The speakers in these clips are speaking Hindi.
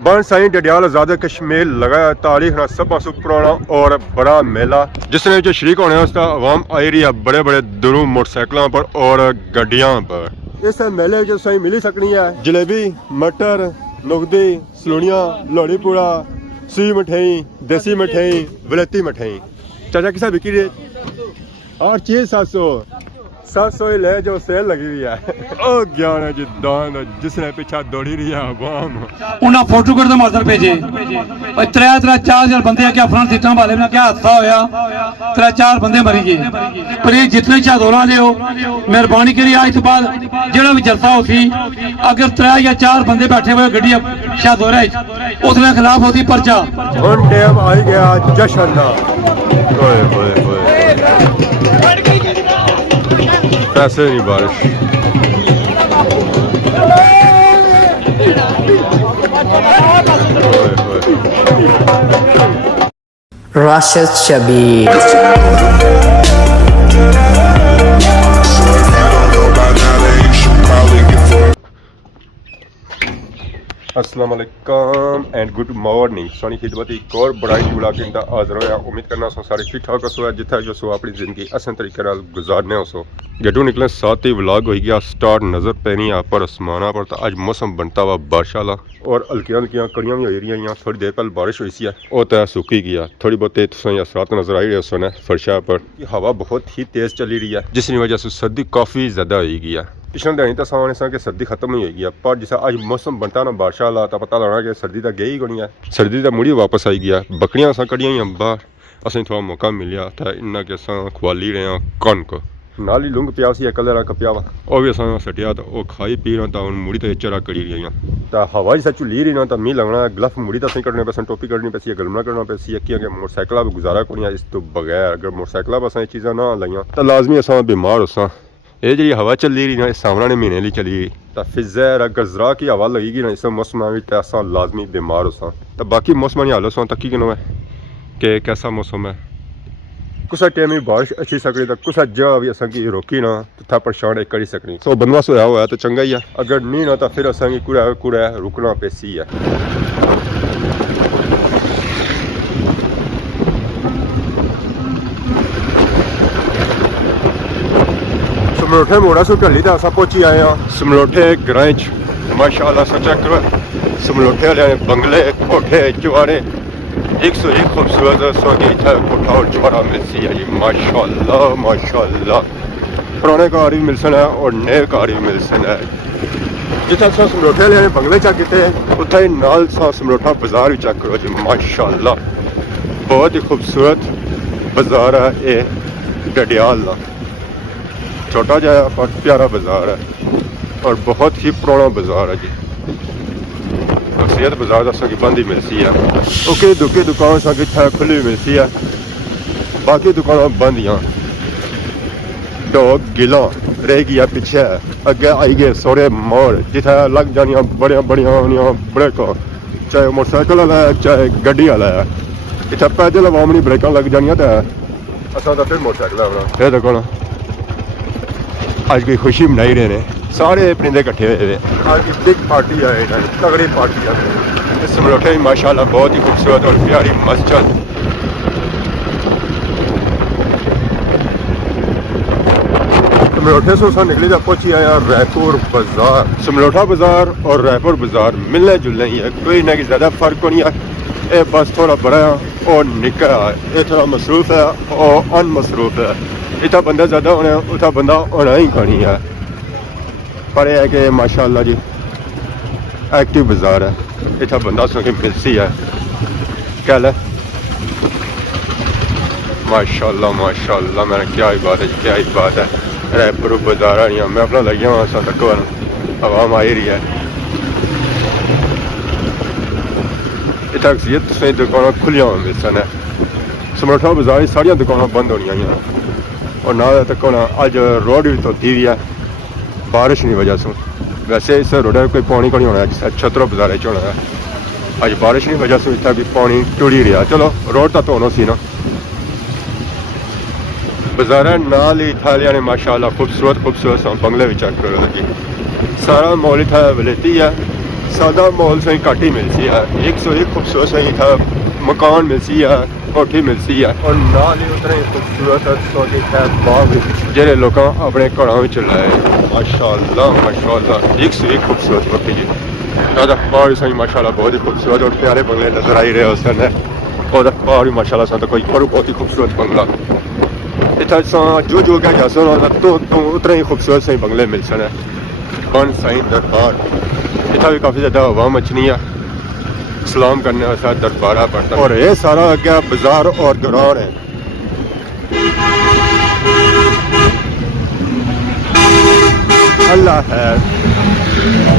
बन साई डडियाल आजाद कश्मीर लगा तारीख ना सब पासों पुराना और बड़ा मेला जिसने जो शरीक होने उसका आवाम आई रही है बड़े बड़े दूरों मोटरसाइकिलों पर और गड्डियां पर। इस मेले जो सही मिली सकनी है जलेबी मटर नुगदी सलूनियाँ लोहड़ी पूड़ा सी मिठाई देसी मिठाई वलेती मिठाई। चाचा किसा बिकी रेट और चीज 700 ही ले जो सेल लगी हुई है। ओ ज्ञान है जिद्दान जिसने पीछा दौड़ी रही है आवाम उन्हें फोटो कर मादर भेजे 3-4 बंदे क्या फलान सीटा वाले में क्या हादसा होया 3-4 बंदे मरी गए पर ये जितने चादोरा लियो मेहरबानी करिए आज तो बाद जेड़ा भी जलसा होती अगर 3 या 4 बंदे बैठे हुए गड्डी शादोरा उसके खिलाफ होती पर्चा वन टाइम आई गया जश्न दा। ओए ओए ओए पैसे नहीं बारिश Rashid Shabir. अस्सलाम वालेकुम एंड गुड मॉर्निंग सोनी खिदमत एक और बड़ा ही बुला के इंदा हाजिर होया। उम्मीद करना सो सारे ठीक ठाक हो है जिथे जो सो अपनी जिंदगी आसान तरीके नाल गुजारने हो सो गड्डू निकले साथ ही व्लॉग हो गया स्टार्ट नजर पैनी आप पर आसमाना पर तो आज मौसम बनता हुआ बारिश वाला और हल्कियां हल्कियां कड़ियां भी हो रही हैं। थोड़ी देर पहले बारिश हुई सी है वो तो सुखी गया थोड़ी बहुत असरात नजर आई रही है फर्शा पर हवा बहुत ही तेज चली रही है जिसकी वजह से सर्दी काफ़ी ज़्यादा हो गई है। पिछले दिन तो सामने सा कि सर्दी खत्म ही होगी पर जिस अज मौसम बनता ना बारिश वाला तो पता लगना कि सर्दी तो गई ही कोनी है। सर्दी तो मुड़ी वापस आई गया बकरियां असा कड़ियां ही बाहर असें थोड़ा मौका मिलिया था इन्ना कि असा खुआली रहे हैं कणक नाल ही लुंग पिया सी कल कपिया वा वह भी असा सटिया तो वह खाई पी रहा था मुड़ी तो चरा कड़ी रही तो हवा जिस चुली रही ना तो मी लगना ग्लफ मुड़ी तो असें कटने पैसे टोपी करनी पैसी गलमना करना पैसी कि मोटरसाइकिल भी गुजारा को इस तो बगैर अगर मोटरसाइकिल पर असें चीज़ा ना लाइया तो लाजमी असा बीमार होसा। ये जी हवा चली रही ना इस सामने महीने ली चली तो फिजर अगर जरा की हवा लगेगी ना इस मौसम में तो ऐसा लाजमी बीमार हो तो बाकी मौसम की हालत तक की है कि कैसा मौसम है कुछ टाइम ही बारिश अच्छी सकनी तो कुछ जगह भी असा की रोकी ना तो था परेशान एक करी सकनी सो बंदोबस्त होया हुआ तो चंगा ही है अगर नहीं ना तो फिर असा की कूड़ा रुकना पैसी है। समलोठे मोड़ा सो ढली तो असा पहुंची आए हैं समलोठे ग्रां च माशाअल्लाह सोचा करो समलोठे वाले बंगले कोठे चुवारे एक सौ एक खूबसूरत कोठा और चुवारा मिलती है जी माशाअल्लाह माशाअल्लाह। पुराने घर भी मिलसन है और नए घर भी मिलसन है जितना असा समलोठे वाले बंगले चेक किए उतना ही नाल सा समलोठा बाजार भी चेक करो जी माशाअल्लाह बहुत ही खूबसूरत बाजार है ये डडियाल का छोटा जहा पर प्यारा बाजार है और बहुत ही पुराना बाजार है जी। अक्सरियत बाजार असा की बंद ही मिलती है ओके दुके दुकान असा इतना खुली मिलती है बाकी दुकान बंद यहाँ डॉग गिला रह गया पीछे अगे आई गए सोरे मोड़ जिथे लग जानिया बड़िया बड़िया ब्रेक चाहे मोटरसाइकिल वाला है चाहे गड्डी वाला है इतना पैदल अवामनी ब्रेक लग जानिया तो असा तो फिर मोटरसाइकिल वाला ये देखो ना आज कोई खुशी मनाई रहे हैं सारे परिंदे इकट्ठे हुए आज की बिग पार्टी है तगड़ी पार्टी है इस समलोठे माशाल्लाह बहुत ही खूबसूरत और प्यारी मस्जिद समलोठे से उसा निकली तो पहुंची आया रायपुर बाजार। समलोठा बाजार और रायपुर बाजार मिलने जुलने ही है कोई ना कि ज़्यादा फर्क नहीं है ये बस थोड़ा बड़ा और निका है ये थोड़ा मसरूफ़ है और अनमसरूफ़ है इतना बंदा ज़्यादा होना उतना बंदा होना ही खानी है पर यह है कि माशाअल्लाह जी एक्टिव बाजार है इतना बंदा सुन मिलती है कल माशाअल्लाह माशाअल्लाह मेरा क्या ही बात है क्या ही बात है रायपुर बाजार नहीं मैं अपना लग गया वहाँ तक आवाम आई रही है इतना अक्सरियत से दुकान खुलिया हुआ मिलसन है समलोठा बाजार सारिया दुकान बंद होनी हैं और ना तक होना अज रोड भी धोती हुई है बारिश की वजह से वैसे इस रोड कोई पानी को नहीं होना छतरो बाजार होना है अज बारिश की वजह से इतना भी पानी टुड़ी रहा चलो रोड तो धोना सी ना बाजार नाल ही थालिया ने माशाअल्लाह खूबसूरत खूबसूरत बंगले भी चेक करो लगी सारा मॉल इतना वलेती है सादा माहौल से घट ही मिलती है। 101 खूबसूरत सही था मकान मिलती है, कोठी मिलती है और नाल ही उतने ही खूबसूरत सोनी है बाग जेरे लोग अपने घरों में लाए। माशाअल्लाह माशाअल्लाह 101 खूबसूरत कोठी जी। और बाहर सही माशाअल्लाह बहुत ही खूबसूरत और प्यारे बंगले नजर आ ही रहे उस समय। और बाहर भी माशाअल्लाह सा कोई और बहुत ही खूबसूरत बंगला इतना सा जो क्या जा सुना तो उतने ही खूबसूरत सही बंगले मिल सन बन सही दरबार इतना भी काफ़ी ज़्यादा हवा मचनी है सलाम करने वास्ते दरबारा पड़ता और ये सारा अगे बाजार और ग्राउंड है। अल्लाह है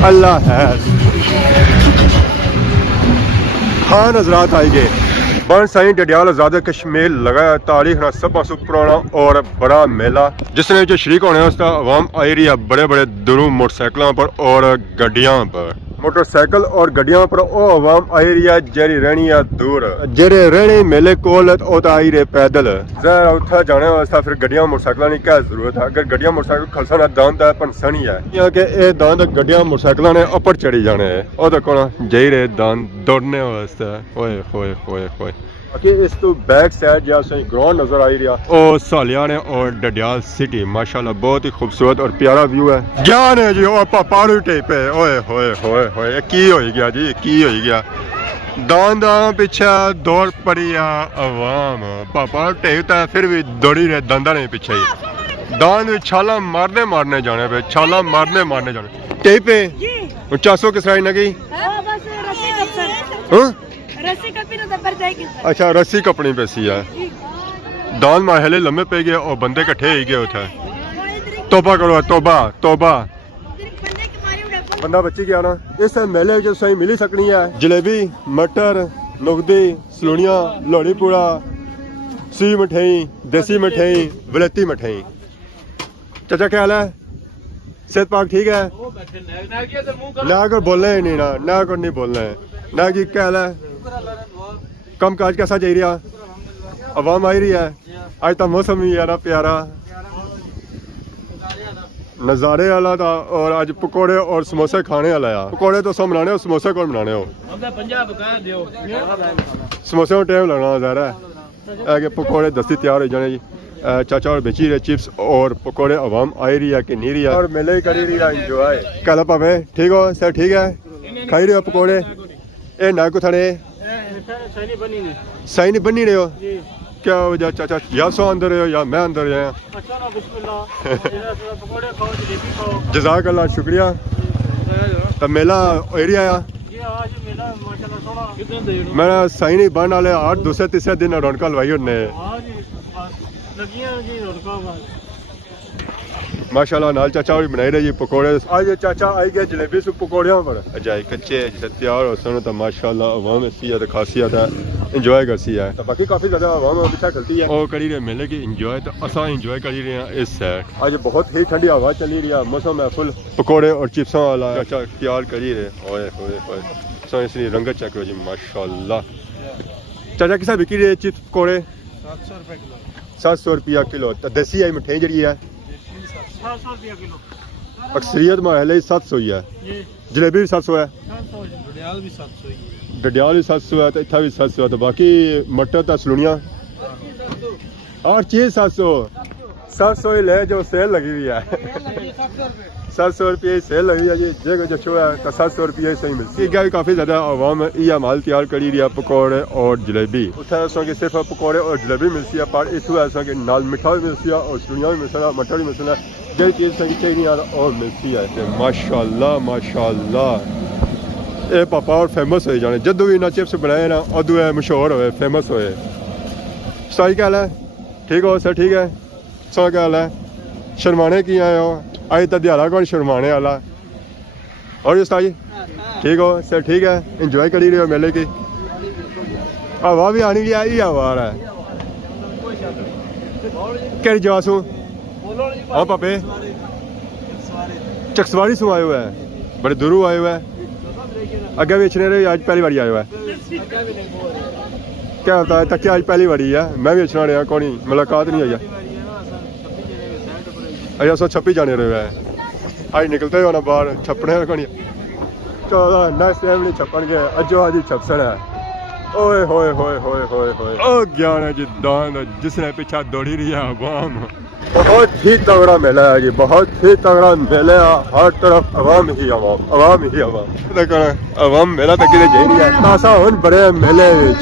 अल्लाह है। हाँ नजरात आएंगे बन साई डडियाल आजाद कश्मीर लगाया तारीख ना सब पासों पुराना और बड़ा मेला जिसने जो शरीक होने उसका आवाम आई रही है बड़े बड़े दूरों मोटरसाइकिलों पर और गड्डियां पर। मोटरसाइकिल और गड्डियां पर ओ आवाम आई रही है जेरी रहनी है दूर जेरे रहने मेले कोल आई रहे पैदल जरा उठा जाने वास्ते फिर गड्डियां मोटरसाइकिलों की क्या जरूरत है। अगर गड्डियां मोटरसाइकिल खलसा दांत है पंसन ही है क्योंकि ये दांत गड्डियां मोटरसाइकिलों ने ऊपर चढ़ी जाने है और देखो ना जाई रहे दांत दौड़ने वास्ते। ओए होए होए होए कि इस तो बैक साइड जैसे ग्राउंड नजर आई रहा ओ सालियाने और डडियाल सिटी माशाल्लाह बहुत ही खूबसूरत और प्यारा व्यू है। ज्ञान है जी ओ पारू टेप है। ओए होए होए होए की हो गया जी की हो गया दांदा पीछे दौड़ पड़ी आवाम पापा टेकता फिर भी दौड़ी रहे दांदा नहीं पीछे ही दांद भी छाला मारने जाने पे छाला मारने जाने टेप पे 400 किस राय नगी अच्छा रस्सी कपनी पैसी है दान माहले लम्बे पे गए और बंदे कट्ठे ही गए उठे तोबा करो तोबा तोबा बंदा बच्ची गया ना। इस मेले जो सही मिली सकनी है जलेबी मटर नुगदी सलूनिया लोड़ी पूड़ा सी मठई देसी मठई वलेती मठई। चाचा क्या हाल है सेहत पाक ठीक है ना कर बोलना ही नहीं ना कर नहीं बोलना है ना कि क्या हाल है कम काज कैसा जा रहा आवाम आई रही है आज तो मौसम ही है ना प्यारा नज़ारे वाला था और आज पकौड़े और समोसे खाने वाला है। पकौड़े तो सब बनाने हो समोसे कौन बनाने हो समोसे को टाइम लगना ज़रा है कि पकौड़े दस्ती तैयार हो जाने जी। चाचा और बेची रहे चिप्स और पकौड़े आवाम आई रही है कि नहीं रही है और मेले ही करी रही है इंजॉय कल पावे ठीक हो सर ठीक है खाई रहे हो पकौड़े ए ना को थड़े सही नहीं बनी रहे हो क्या वजह चाचा या सो अंदर हो या मैं अंदर आया जज़ाक अल्लाह शुक्रिया। तो मेला एरिया आया मैं सही नहीं बन वाले 8 दूसरे तीसरे दिन रौनक लवाई उन्ने माशाल्लाह नाल चाचा भी बनाई रहे जी पकौड़े आज चाचा आई गए जलेबी से पकौड़ियों पर अजाई कच्चे जिसे तैयार हो सन तो माशाल्लाह अवाम हैसियत खासियत है इंजॉय करसी है तो बाकी काफ़ी ज़्यादा अवाम पीछा करती है और करी रहे मेले की इंजॉय तो असा इंजॉय करी रहे हैं इस साइड आज बहुत ही ठंडी हवा चली रही है मौसम है फुल पकौड़े और चिप्सों वाला चाचा तैयार करी रहे ओए होए होए सो इसलिए रंगत चेक करो जी माशाल्लाह। चाचा किसा बिकी रहे चिप्स पकौड़े 700 रुपया किलो तो देसी आई मिठाई जी है अक्सरियत महल 700 ही है जलेबी भी 700 है डडियाल भी 700 है तो इतना भी 700 है तो बाकी मटर तो सलूनिया और चीज़ 700 ही ले जो सेल लगी हुई है 700 रुपये सेल लगी है जी जगह जो है तो 700 रुपये सही मिलती है। काफ़ी ज़्यादा आवाम यह माल तैयार करी रही है पकौड़े और जलेबी उसे कि सिर्फ पकौड़े और जलेबी मिलती है पर इतों ऐसा कि नाल मिठा भी मिलती है और सलूनिया भी मिलता है मटर भी मिलता है जो चीज़ सही चाहिए और मिलती है तो माशाल्लाह माशाल्लाह ये पापा और फेमस हो जाने जदों भी इन्हें चिप्स बनाए ना उदू मशहूर होए फेमस होए। सही क्या है ठीक हो सर ठीक है सो क्या है शर्माने की आए हो अज तो दिहाड़ा कौन शर्माने वाला और जी उस्ताद जी ठीक हो सर ठीक है इंजॉय करी रहे हो मेले की हवा भी आनी भी आई हवा है क्या जवासू हाँ पापे चकसवाड़ी से आए हुए हैं बड़े दूरों आए हुए हैं अगे बेचने रहे आज पहली बारी आया हुआ है क्या होता है तक आज पहली बारी है मैं भी बेचना रहा कौन मुलाकात नहीं आई अच्छा 126 जाने रहे हैं आज निकलते हो ना बाहर छपने कौन 14 नेक्स्ट टाइम नहीं छपणगे अजो आज ही छपसण है ओए होए होए होए होए होए ओ ज्ञान है जी दान जिसने पीछा दौड़ी रही है अवाम बहुत ही तगड़ा मेला है जी बहुत ही तगड़ा मेला है हर तरफ अवाम ही देखो अवाम मेला तक किते जा रही है तासा हुन बड़े मेले विच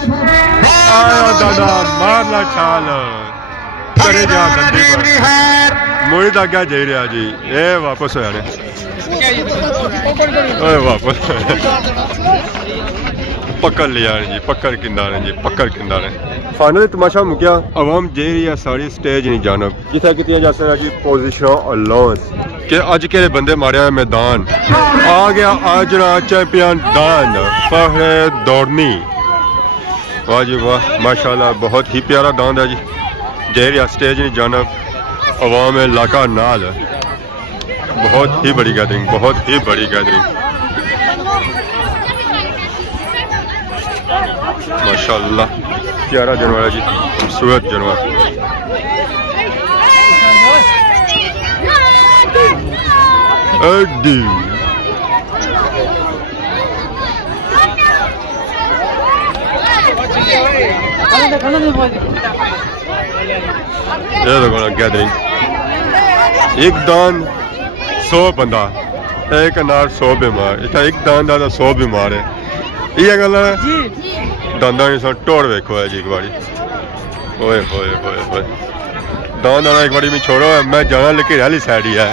आया दादा मारना छाल करे जा दंडे पर मोई दा क्या जा रहा जी ए वापस होया ने ओए वापस पकड़ लिया ने जी पकड़ किंदा ने फाइनल तमाशा मुक्या अवाम जे रही है सारी स्टेज नहीं जानब जिथे कीतियां जा सकदा जी पोजीशन अलाउंस कि अज केड़े बंदे मारे मैदान आ गया आज चैंपियन दान फहरे दौड़नी वाह जी वाह माशाल्लाह बहुत ही प्यारा दान है जी जे रही स्टेज नहीं जानब अवाम इलाका नाल बहुत ही बड़ी गैदरिंग माशाल्लाह प्यारा जानवर है जी खूबसूरत जानवर अड्डी ये देखो ना गैदरिंग एक दान 100 बंदा एक अनार 100 बीमार इतना एक दान दादा 100 बीमार है ये गल दादा ने टोड़ वेखो है जी एक बारी ओए होए होए होए दान दाना एक बारी मैं छोड़ो मैं जाना लेकिन रैली साइड ही है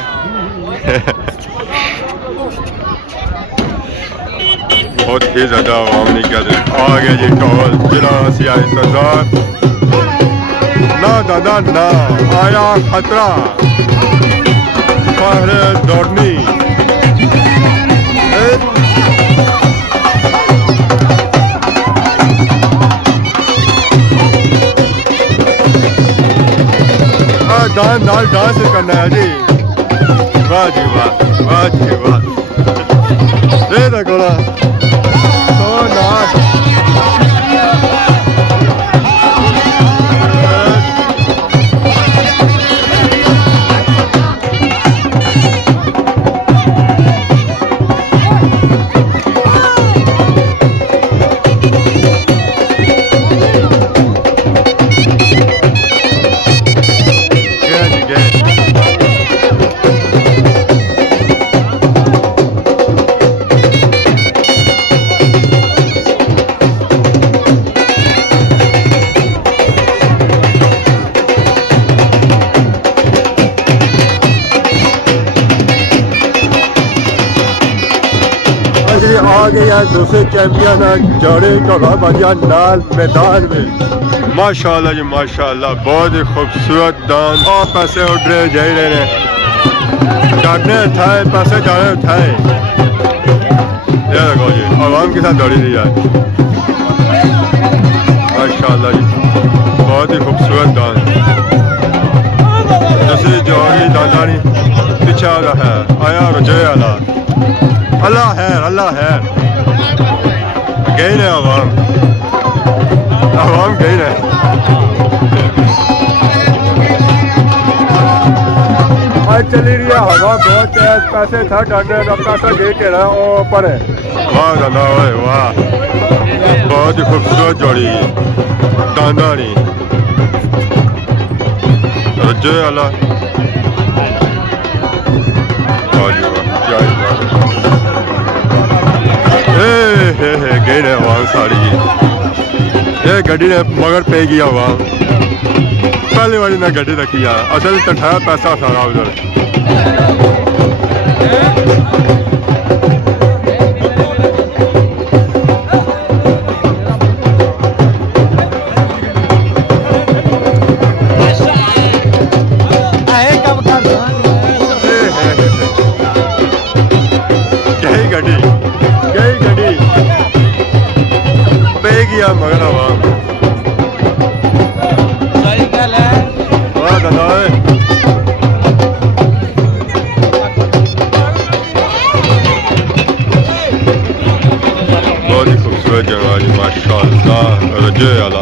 बहुत ही ज्यादा आवाम नहीं कहते आ गया जी टोल जिला सिया इंतजार ना दादा ना आया खतरा फहरे दौड़नी दान नाल डांस करना है जी वाह जी वाह ये देखो ना तो नाच आ गया दूसरे चैंपियन जोड़े ढोला बाजा नाल मैदान में माशाल्लाह जी माशाल्लाह बहुत ही खूबसूरत दान और पैसे उड़ रहे जा रहे हैं जाने उठाए पैसे जाने उठाए ये देखो जी आवाम के साथ दौड़ी रही है माशाल्लाह जी बहुत ही खूबसूरत दान दूसरी जोड़ी दादानी पीछे आ रहा है आया रजय अल्लाह है गई ने आवाम गई ने आज चली रही है हवा बहुत तेज पैसे था डांडे का पैसा गे के रहा वो पर वाह दादा ओए वाह बहुत ही खूबसूरत जोड़ी दादा नहीं रजे वाला गई ने आवाम सारी ये गड्डी ने मगर पे गई आवाम पहली बारी ने गड्डी रखी है असल तठा पैसा सारा उधर मगर आवाम बहुत ही खूबसूरत जगह जी माशाअल्लाह रजे आला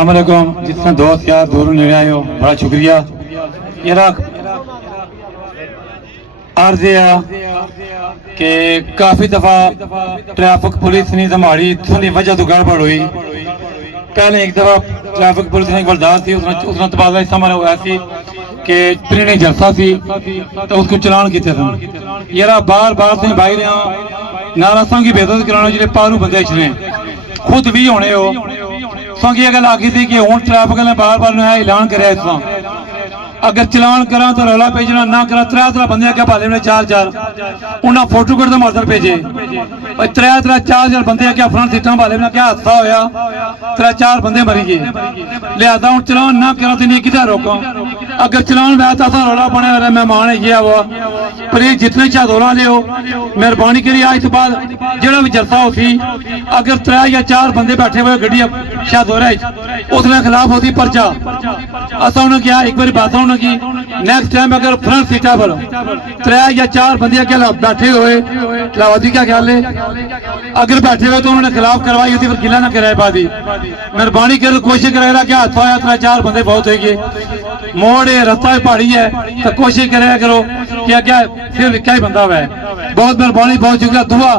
अस्सलाम वालेकुम। जितने दोस्त यार दूर नेड़े आए हो बड़ा शुक्रिया। मेरा अर्ज कि काफी दफा ट्रैफिक पुलिस ने हमारी थोड़ी वजह तो गड़बड़ हुई। पहले एक दफा ट्रैफिक पुलिस ने एक बलदार थी, उसने तबादला इस समय हुआ थी कि प्रिंट जलसा थी तो उसको चलान किए थे। यार बार बार से भाई रहा नारासा की बेदत कराने जो पारू बंदे ने खुद भी होने हो सो की गल आखी थी कि हूँ ट्रैफिक ने बार बार ऐलान कराया इस तरह अगर चलान करा तो रौला भेजना ना करा त्रै बंदे क्या पाले ने चार उन्हें फोटो कट मास्टर भेजे त्रै चार बंदे क्या फ्रंट सीटा पाले क्या हादसा होया त्रै चार बंदे मरी गए। लिहाजा हूँ चलान ना करा तो नहीं कितना रोका अगर चलान वै तो रौला बने वाला मेहमान है ये वो प्लीज जितने चादोरा लियो मेहरबानी करिए आज तो बाद जो भी जलसा होती अगर त्रै या चार बंदे बैठे हुए गड्डी शादोरा उसने खिलाफ होती पर्चा असा उन्हें क्या एक बार बात की नेक्स्ट टाइम अगर फ्रंट सीटा पर त्रै या चार बंदे क्या बैठे हुए लावादी क्या ख्याल है अगर बैठे हुए तो उन्होंने खिलाफ करवाई होती फिर गिला ना कराए पाती मेहरबानी कर कोशिश करेगा क्या हाथ होया त्रै चार बंदे बहुत हो गए मोड़ रास्ता पहाड़ी है तो कोशिश कराया करो क्या क्या फिर क्या ही बंदा हुआ है। बहुत मेहरबानी बहुत शुक्रिया दुआ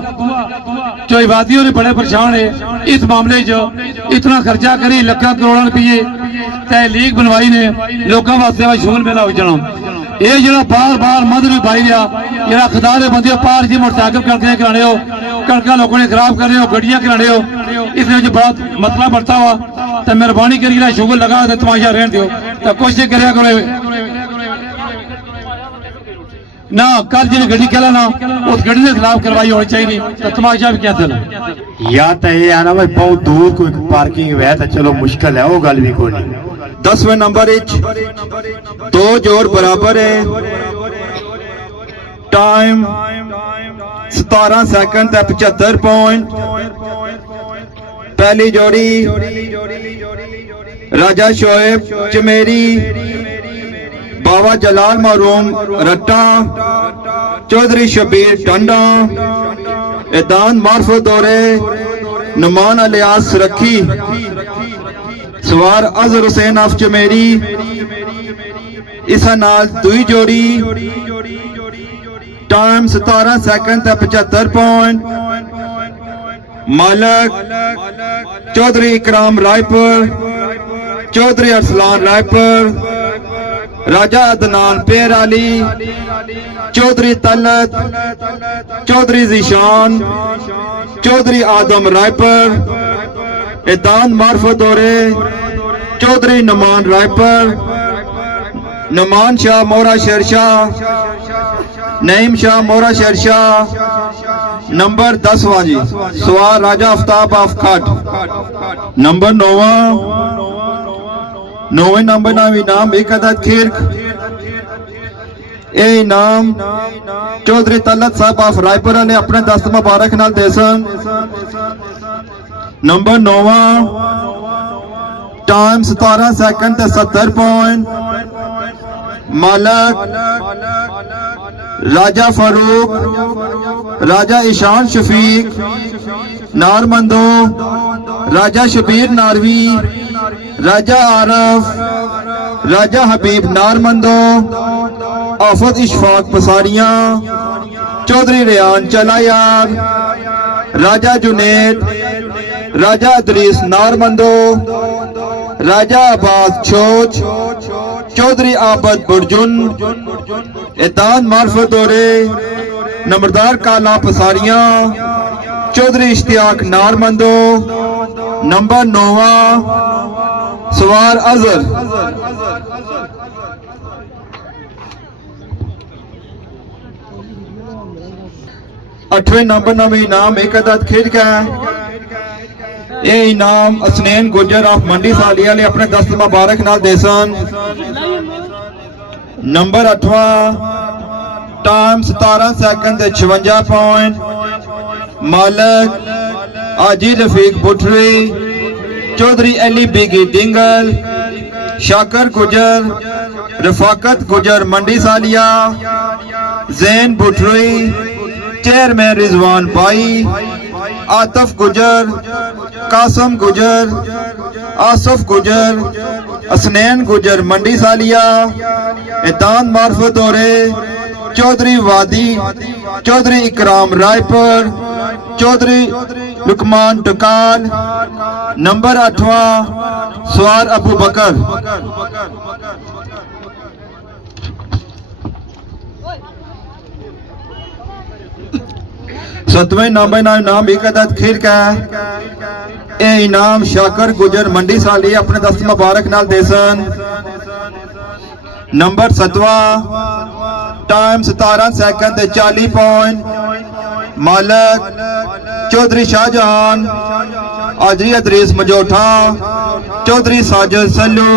जो इबादियों ने बड़े परेशान है इस मामले जो इतना खर्चा करी लखा करोड़ रुपये तहलीक बनवाई ने लोगों वास्ते शुगल मेला हो जाना ये जो बार बार मदद पाई रहा जरा खुदा के बंदे पार जी मोटरसाइकिल कणक कराने हो कणक लोगों ने खराब कर रहे हो गड्डियां कराने हो इसमें जो बहुत मसला बढ़ता हुआ तो मेहरबानी करिए शुगर लगा तो तमाशा रहने दो तो कोशिश करिया करो ना कल जी गड्डी कहला ना उस गड्डी के खिलाफ कार्रवाई होनी चाहिए तो तमाशा भी क्या चल या तो ये है ना भाई बहुत दूर कोई पार्किंग है तो चलो मुश्किल है वो गल भी कोई नहीं। 10वें नंबर दो जोर बराबर है टाइम 17 सेकंड 75 पॉइंट। पहली जोड़ी राजा शोएब चमेरी बाबा जलाल मारूम रट्टा चौधरी शबीर टंडा एदान मार्फो दौरे नुमान अलियास रखी सवार अजहर हुसैन अफ चमेरी इस नाल दुई जोड़ी टाइम 17 सेकंड 75 पॉइंट। मालक चौधरी इकराम रायपुर चौधरी अरसलान रायपुर राजा अदनान पेर अली चौधरी तलत चौधरी जीशान चौधरी आदम रायपुर एदान मार्फत दौरे चौधरी नुमान रायपुर नुमान शाह मोरा शेरशाह नईम शाह मोरा शेरशाह नंबर 10वां जी सवार राजा आफ्ताब ऑफ खट नंबर 9वें नंबर नाम इनाम एक अदद खिरक ए इनाम चौधरी तलत साहब ऑफ रायपुर ने अपने दस्त मुबारक नाल देसन। नंबर 9वां टाइम 17 सेकंड 70 पॉइंट। मालक राजा फारूक राजा ईशान शफीक नारमंदो राजा शबीर नारवी राजा आरफ राजा हबीब नारमंदो आफत इशफाक पसारियां चौधरी रियान चलायार राजा जुनेद राजा अदरीस नारमंदो राजा अब्बास छोच चौधरी आबद बुर्जुन एदान मार्फत दौरे नंबरदार काला पसारियां चौधरी इश्तियाक नारमंदो नंबर 9वां सवार अजहर। 8वें नंबर नाम इनाम एक अदद खिरक है ये इनाम असनैन गुजर ऑफ मंडी सालिया ने अपने दस्त मुबारक नाल देसन। नंबर 8वां टाइम 17 सेकंड 56 पॉइंट। मालक आजी रफीक बुठरी चौधरी अली बेगी डिंगल शाकर गुजर रफाकत गुजर मंडी सालिया जैन बुठरी चेयरमैन रिजवान भाई आतफ गुजर, कासम गुजर, आसफ गुजर, असनैन गुजर मंडी सालिया, एतान मार्फत दौरे, चौधरी वादी, चौधरी इकराम रायपुर, चौधरी लुकमान टकान। नंबर 8वां सवार अबू बकर। 7वें नंबर नाम एक अदद खीर का ए इनाम शाकर गुजर मंडी साली अपने दस्त मुबारक नाल देसन। नंबर 7वां टाइम 17 सेकंड ते 40 पॉइंट मालक चौधरी शाहजहान, आजी अदरीस मजोठा, चौधरी साजिद सल्लू,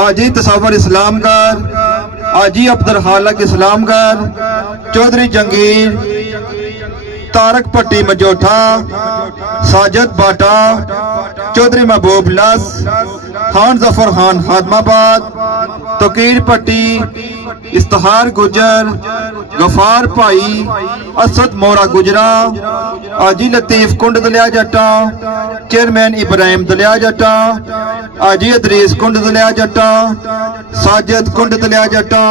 आजी तसव्वुर इस्लामगर, आजी अब्दुल खालिक इस्लामगर, चौधरी जंगीर, तारक पट्टी मजोठा, साजिद बाटा, चौधरी महबूब लस, खान जफर खान खादमाबाद, तकीर पट्टी, इस्तिहार गुजर, गफार भाई, असद मोरा गुजरा, आजी लतीफ कुंड दलिया जट्टा, चेयरमैन इब्राहिम दलिया जट्टा, आजी अदरीस कुंड दलिया जट्टा, साजिद कुंड दलिया जट्टा,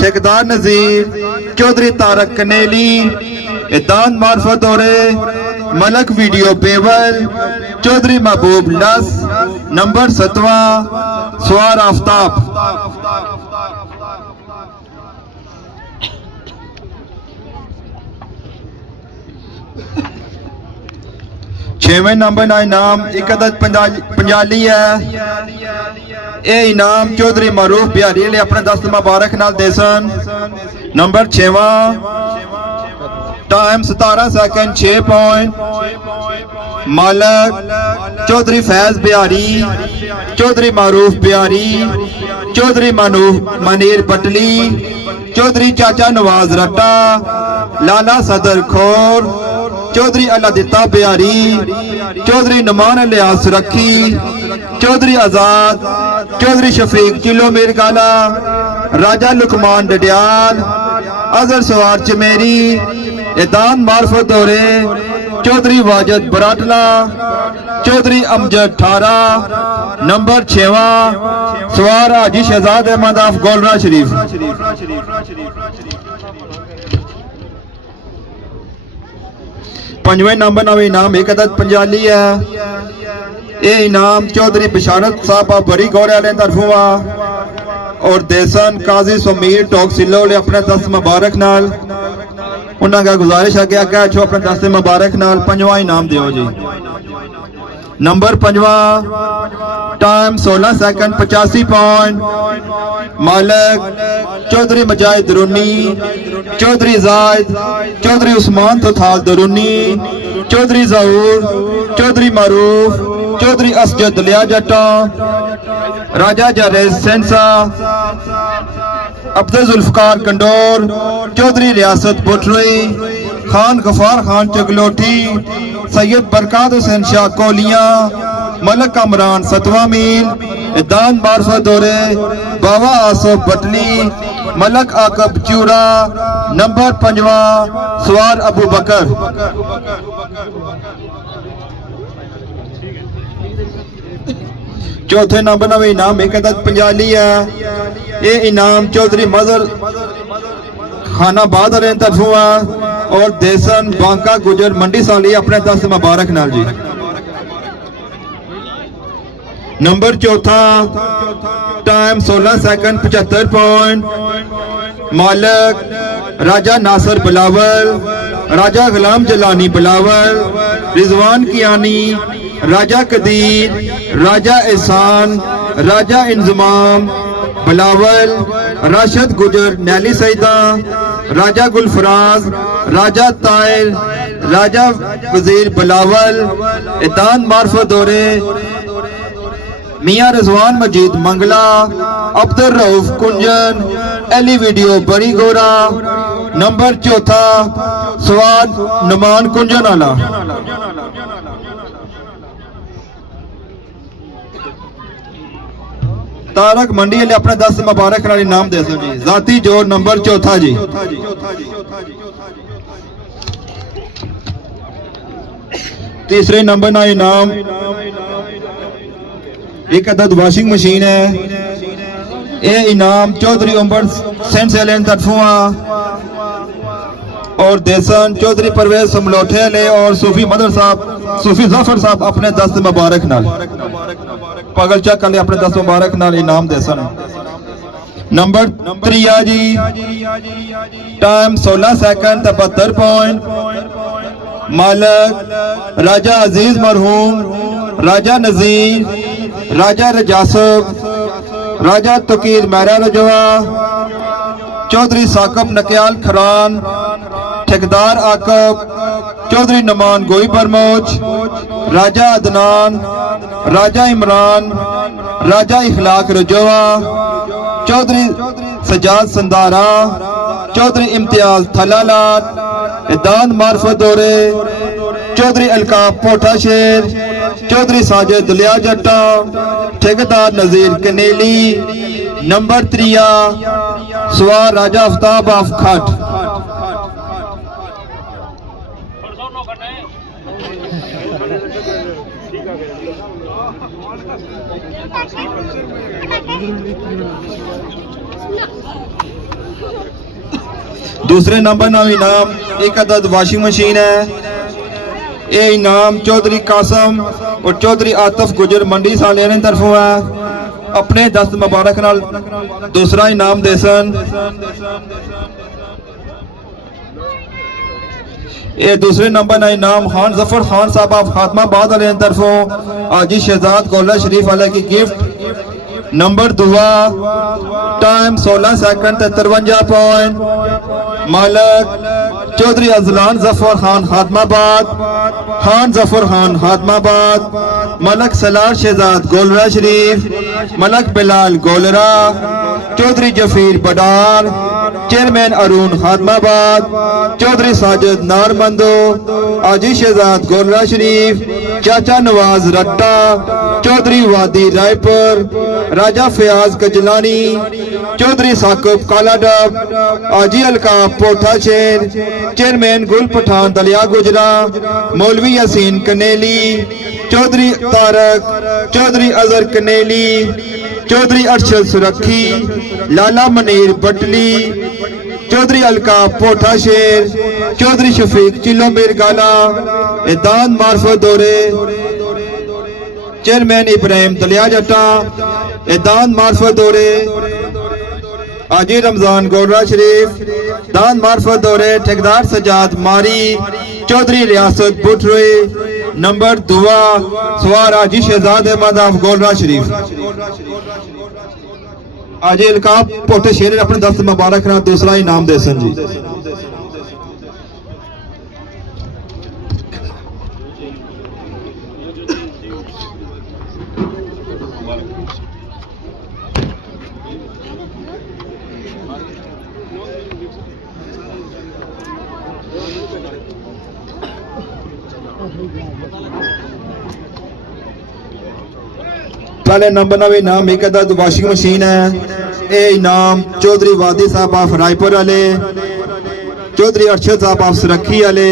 ठेकेदार नजीर, चौधरी तारक कनेली, एतान मार्फत दौरे, मलक वीडियो पेवल, चौधरी महबूब लस। नंबर 7वां सवार आफ्ताब। 6वें नंबर का इनाम एक अदद पंजाली है। ये इनाम चौधरी मारूफ बिहारी ने अपने दस्त मुबारक नाल देसन। नंबर 6वां टाइम 17 सेकंड 6 पॉइंट मालक चौधरी फैज बिहारी, चौधरी मारूफ बिहारी, चौधरी मनीर पटली, चौधरी चाचा नवाज रट्टा, लाला सदर खोर, चौधरी अलादिता बिहारी, चौधरी नुमान अलियास रखी, चौधरी आजाद, चौधरी शफीक चिलो मीरगाला, राजा लुकमान डडियाल, अजहर सवार चमेरी, एदान मार्फत दौरे, चौधरी वाजिद बराटला, चौधरी अमजद ठारा। नंबर 6वां सवार हाजी शहजाद अहमद ऑफ गोलरा शरीफ। 5वें नंबर नाम इनाम एक अदद पंजाली है। ये इनाम चौधरी बिशारत साहब बड़ी गौरे वाले तरफों और देसन काजी समीर टोकसिलो ने अपने दस्त मुबारक नाल उन्होंने गुजारिश है कि आगे अच्छो अपने दस्त मुबारक नाल 5वां इनाम दियो जी। नंबर 5वां टाइम 16 सेकंड 85 पॉइंट मालक चौधरी मजाहिद दरूनी, चौधरी जायद, चौधरी उस्मान तोथाल दरूनी, चौधरी जहूर, चौधरी मारूफ, चौधरी असजद दलिया जट्टा, राजा जारेज सेंसा, अब्दुल जुल्फकार कंडोर, चौधरी रियासत बुटरी, खान गफार खान चगलोटी, सैयद बरकात हुसैन शाह कोलिया, मलक कमरान 7वां मील, दान मार्फत दौरे, बाबा आसफ बटली, मलक आकब चूरा। नंबर 5वां सवार अबू बकर। 4थे नंबर नाम इनाम एक अदद पंजाली है। ये इनाम चौधरी मजर खानाबाद वाले तरफों और देसन बांका गुजर मंडी साली अपने दस्त मुबारक नाल जी। नंबर 4था टाइम 16 सेकंड 75 पॉइंट मालक राजा नासर बिलावल, राजा गुलाम जलानी बिलावल, रिजवान कियानी, राजा कदीर, राजा एहसान, राजा इंजमाम बिलावल, राशिद गुजर नैली सईदा, राजा गुलफराज, राजा तायल, राजा वजीर बिलावल, एतान मार्फत दौरे, मियां रिजवान मजीद मंगला, अब्दुल रऊफ कुंजन, एली वीडियो बड़ी गोरा। नंबर 4था सवार नुमान कुंजन वाला। तारक मंडी वाले अपने 10 मुबारक नाल इनाम दे सो जी। जाती जोर नंबर 4था जी। तीसरे नंबर ना इनाम एक अदद वॉशिंग मशीन है। ये इनाम चौधरी उमर सेंट सेलेन तरफुआ और देसन चौधरी परवेज समलोठे ले और सूफी मदर साहब सूफी जफर साहब अपने दस्त मुबारक नाल पगल चक ले अपने दस्त मुबारक नाल इनाम देसन। नंबर 3 जी टाइम 16 सेकंड 73 पॉइंट मालक राजा अजीज मरहूम, राजा नजीर, राजा रजासब, राजा तकीर मेरा रजवा, चौधरी साकब नकयाल खरान, ठेकेदार आकब, चौधरी नमान गोई बरमोच, राजा अदनान, राजा इमरान, राजा इखलाक रजवा, चौधरी सजाद संदारा, चौधरी इम्तियाज थलालाट, दान मार्फत दौरे, चौधरी अलकाब पोठा शेर, चौधरी साजिद दुलिया जट्टा, ठेकेदार नजीर कनेली। नंबर 3 सवा राजा आफ्ताब ऑफ खट। दूसरे नंबर ना इनाम एक अदद वॉशिंग मशीन है। ये इनाम चौधरी कासम और चौधरी आतिफ गुजर मंडी सालेन तरफों है। अपने दस्त मुबारक नाल दूसरा इनाम देसन। ये दूसरे नंबर ना इनाम खान जफर खान साहब आप खातमाबाद वाले तरफों आजी शहजाद गोला शरीफ वाले की gift. Number 2 time 16 second 53 point मालक चौधरी अजलान जफर खान खातमाबाद, खान जफर खान खातमाबाद, मलक सलार शहजाद गोलरा शरीफ, मलक बिलाल गोलरा, चौधरी जफीर बडार, चेयरमैन अरुण खातमाबाद, चौधरी साजिद नारमंदो, आजी शहजाद गोलरा शरीफ, चाचा नवाज रट्टा, चौधरी वादी रायपुर, राजा फयाज कजलानी, चौधरी साकब कालाडब, आजी अलकाब पोठा शेर, चेयरमैन गुल पठान दलिया गुजरा, मौलवी यासीन कनेली, चौधरी तारक, चौधरी अजहर कनेली, चौधरी अरशद सुरखी, लाला मनीर बटली, चौधरी अलकाब पोठा शेर, चौधरी शफीक चिलो मिरगाला, दान मार्फत दौरे, चेयरमैन इब्राहिम दलिया जट्टा, दान मार्फत दौरे, आजी रमजान गोरा शरीफ, दान मार्फत दौरे, ठेकेदार सजाद मारी, चौधरी रियासत बुटरे। नंबर 2 सवार आजी शहजाद अहमद ऑफ गोलरा शरीफ। आजी अलकाब पोटे शेर अपने दस्त मुबारक ना दूसरा इनाम देसन जी। पहले नंबर ना इनाम एक अदद वॉशिंग मशीन है। ये इनाम चौधरी वादी साहब ऑफ रायपुर वाले, चौधरी अरशद साहब ऑफ सुरखी वाले,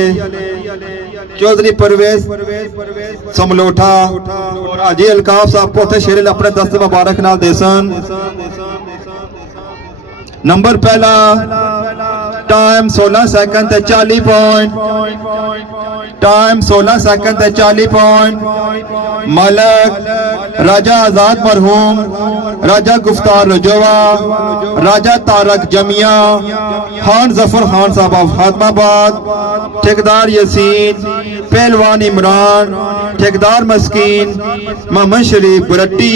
चौधरी परवेज समलोठा और आजी अलकाब साहब पोथे शेर अपने दस्त मुबारक नाल देसन। नंबर पहला time 16 second 40 point, time 16 second 40 point मालक राजा आजाद मरहूम, राजा गुफ्तार रजवा, राजा तारक जमिया, खान जफर खान साहब ऑफ खातमाबाद, ठेकेदार यसीन, पहलवान इमरान, ठेकेदार मस्कीन, मोहम्मद शरीफ बुरट्टी,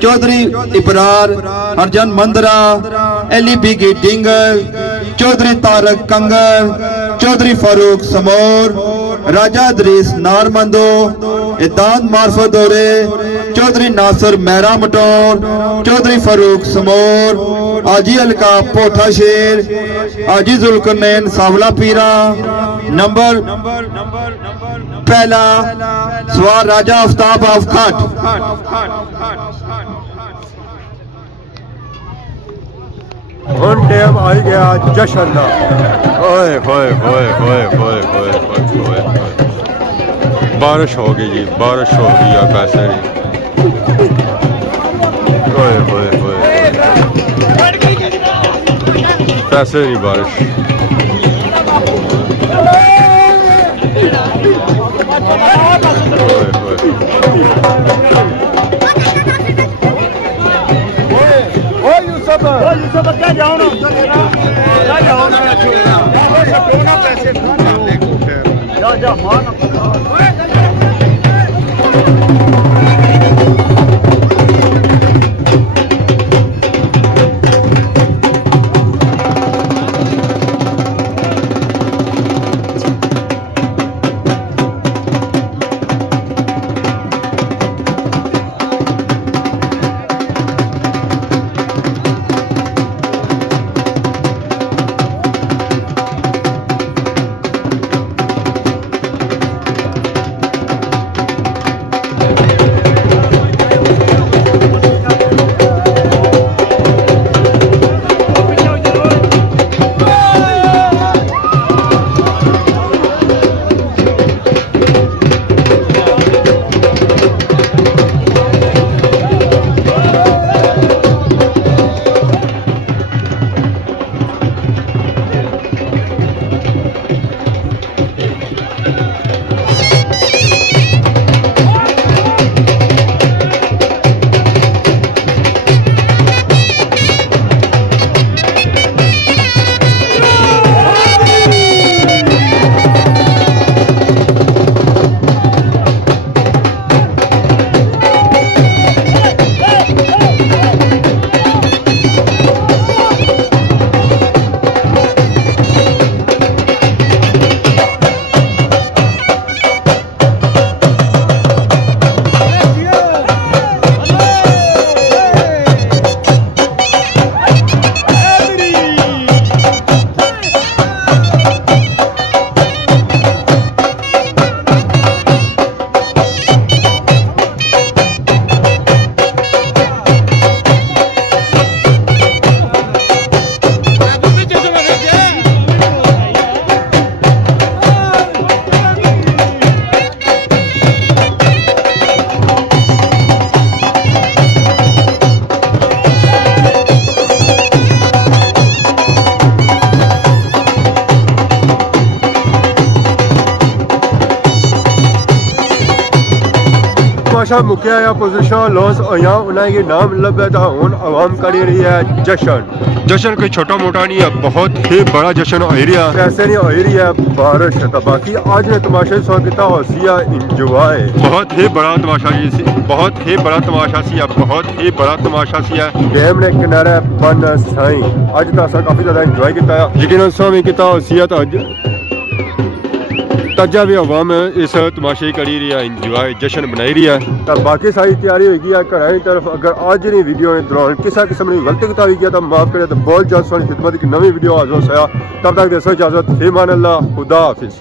चौधरी इबरार, अर्जन मंदरा, एली बिगी डिंगल, चौधरी तारक कंगर, चौधरी फारूक समोर, राजा अदरीस नारमंदो, दान मार्फत दौरे, चौधरी नासिर मेहरा मटोर, चौधरी फारूक समोर, आजी अलकाब पोठा शेर, आजी जुल्करनैन सावला पीरा। नंबर पहला सवार राजा आफ्ताब ऑफ खट। ਹੁਣ ਟਾਈਮ ਆ ਗਿਆ ਜਸ਼ਨ ਦਾ। ਓਏ ਹੋਏ ਹੋਏ ਹੋਏ ਹੋਏ ਹੋਏ ਹੋਏ बारिश हो गई जी, बारिश हो गई है पैसे नहीं। ओए होए होए पैसे नहीं बारिश। ओए होए तमाशा मुक्या या पोजीशन लॉस होया उन्हें ये नाम लभ्या हुन आवाम करी रही है जश्न। जश्न कोई छोटा मोटा नहीं है, बहुत ही बड़ा जश्न हो रहा है। ऐसे नहीं हो रही है बारिश तो बाकी आज ने तमाशे सो किता होसिया इंजॉय। बहुत ही बड़ा तमाशा जी सी, बहुत ही बड़ा तमाशा सी, बहुत ही बड़ा तमाशा सी है। डैम ने किनारे बन साई आज तो असा काफी ज्यादा इंजॉय किया। यकीनन स्वामी किता होसिया तो तजा भी आवाम इस तमाशे करी रही है, इंजॉय जश्न बनाई रही है। तो बाकी सारी तैयारी होगी है घर की तरफ। अगर आज नहीं वीडियो के दौरान किसी किस्म की गलती किता हुई तो माफ करे। तो बहुत जल्द सोनी खिदमत की नवी वीडियो हाजिर होया। तब तक दसो इजाजत, फी मान अल्लाह, खुदा हाफिज।